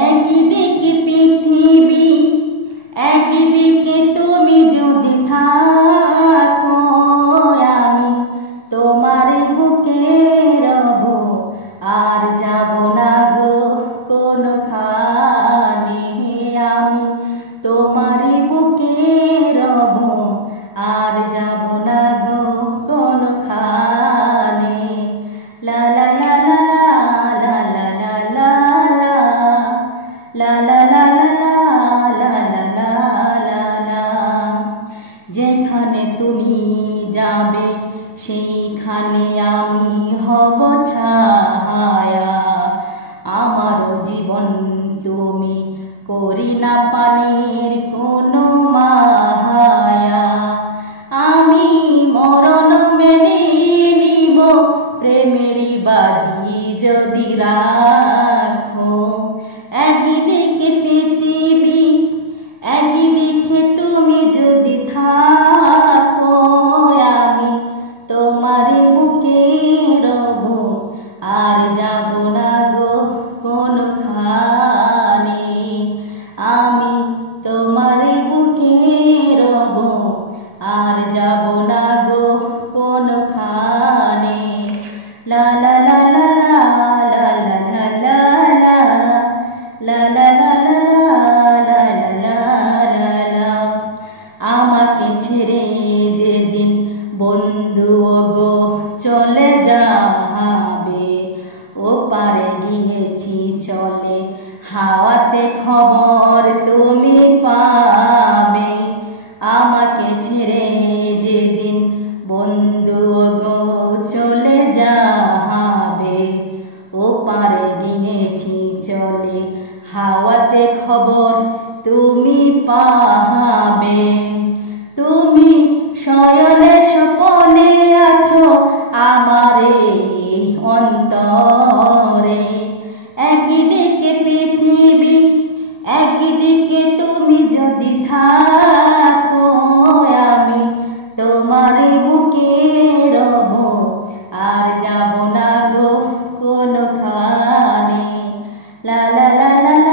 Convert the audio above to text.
একদিকে পৃথিবী, একদিকে তুমি যদি থাকো, আমি তোমার বুকে রব, আর যাব না গো কোনখানে। আমি তোমার বুকে রব, আর যাব না গো কোনখানে। লা লা লা লা লা লা লা লা লা লা লা লা লা লা লা। যেখানে তুমি যাবে সেইখানে আমি হব ছায়া। আমারও জীবন তুমি করি না পানির কোনো মায়া। আমি মরণ মেনে নিব, প্রেমেরই বাজি যদি রাখো। একদিকে পৃথিবী, একদিকে তুমি যদি থাকো, আমি তোমার বুকে রব, আর যাব না গো কোনখানে। আমি তোমার বুকে রব, আর যাব না গো কোনখানে। লা লা লা লা লা লা লা লা লা লা লা লা লা। আমাকে ছেড়ে যেদিন বন্ধু গো চলে যাবে, ও পারে গিয়েছি চলে, হাওয়াতে খবর তুমি পাবে। আমাকে ছেড়ে যেদিন বন্ধু গো চলে যাবে, ও পারে গিয়েছি চলে, হাওয়াতে খবর তুমি পাবে। তুমি শয়নে স্বপনে আছো আমারে অন্তরে। একদিকে পৃথিবী, একদিকে তুমি যদি থাকো, আমি তোমার বুকে রব, আর যাব না গো কোনখানে। লা লা লা লা।